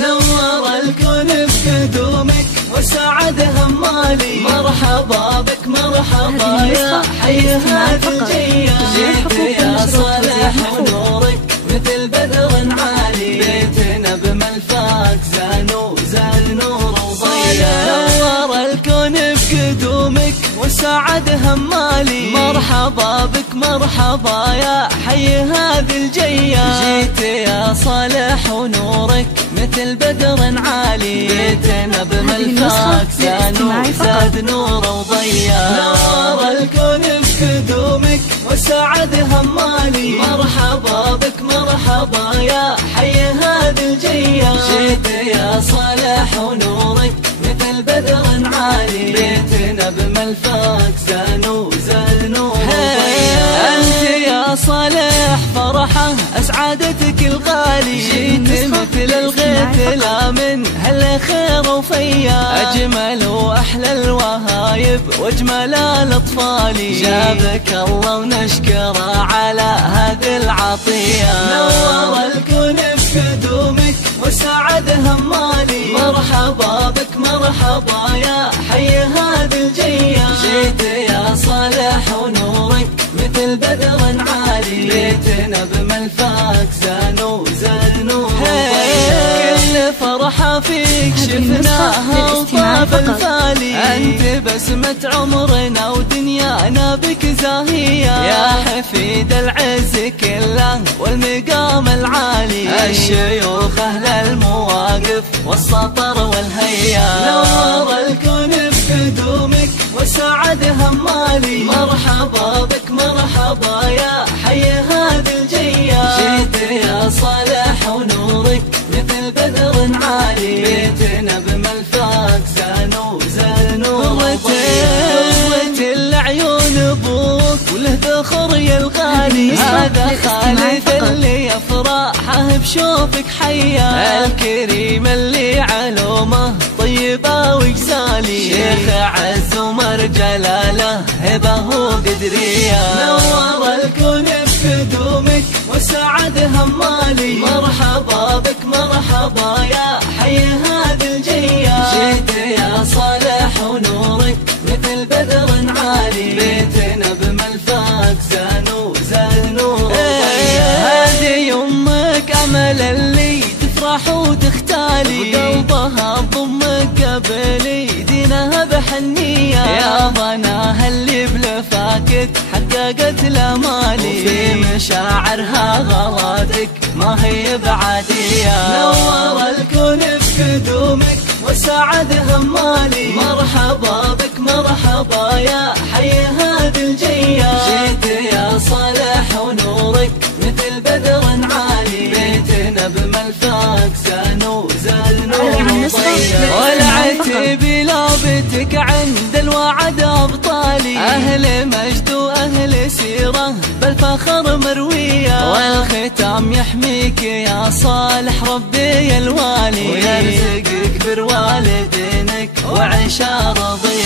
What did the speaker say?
نور الكون بقدومك وسعد همالي. مرحبا بك مرحبا يا حي هذه الجية. جيت يا صالح ونورك مثل بدر عالي. بيتنا بملفاك زال نور وضياء. نور الكون بقدومك وسعد همالي. مرحبا بك مرحبا يا حي هذه الجية. جيت يا صالح ونورك مثل بدر عالي. بيتنا بملفاك زاد نور وضياء. نور الكون بقدومك وسعد همالي. مرحبا بك مرحبا يا حي هذه الجية. جيت يا صالح ونورك مثل بدر عالي. بيتنا بملفاك زال نور وضياء. انت يا صالح فرحه اسعادتك الغالي. جيت مثل الغيث لا من هالخير وفيا. اجمل واحلى الوهايب واجمل الاطفال. جابك الله ونشكره على هذه العطيه. نور الكون بقدومك وسعد همالي. مرحبا بك مرحبا يا حي هذه الجية. جيت يا صالح ونورك مثل بدر عالي. بيتنا بملفاك زال نور وضياء. كل فرحة فيك شفناها وطاب الفالي. انت بسمة عمرنا ودنيانا بك زاهية. يا حفيد العز كله والمقام العالي. الشيوخ اهل المواقف والسطر والهيا. نور الكون بقدومك وسعد همالي. مرحبا بك مرحبا يا حي هذه الجية. جيت يا صالح ونورك مثل بدر عالي. بيتنا بملفاك زال نور وضياء. العيون ابوك وله ذخر يا الغالي. هذا خالد اللي يفرحه بشوفك حيا. الكريم اللي علومه طيبه وجزالي. شيخ عز ومر جلاله هبه وقدريه. نور الكون بقدومك وسعد همالي. مرحبا بك مرحبا يا حي هذه الجية. جيت يا صالح ونورك مثل بدر عالي. بيتنا بملفاك زال نور وضياء. هذه يمك امل اللي تفرح وتختالي. وقلبها بضمك قبلي دينها بحنية. يا ضناها اللي بلفاكك حققت الامالي. وفي مشاعرها غلاتك ما هي بعادية. نور الكون بقدومك وسعد همالي. مرحبا بك مرحبا يا حي هذه الجية. جيت يا صالح ونورك مثل بدر عالي. بيتنا بملفاك زال نور وضياء. ولعت بلابتك عند الوعد ابطالي. اهل مجد واهل سيره بالفخر مرويه. والختام يحميك يا صالح ربي الوالي. ويرزقك بر والدينك وعيشه رضيه.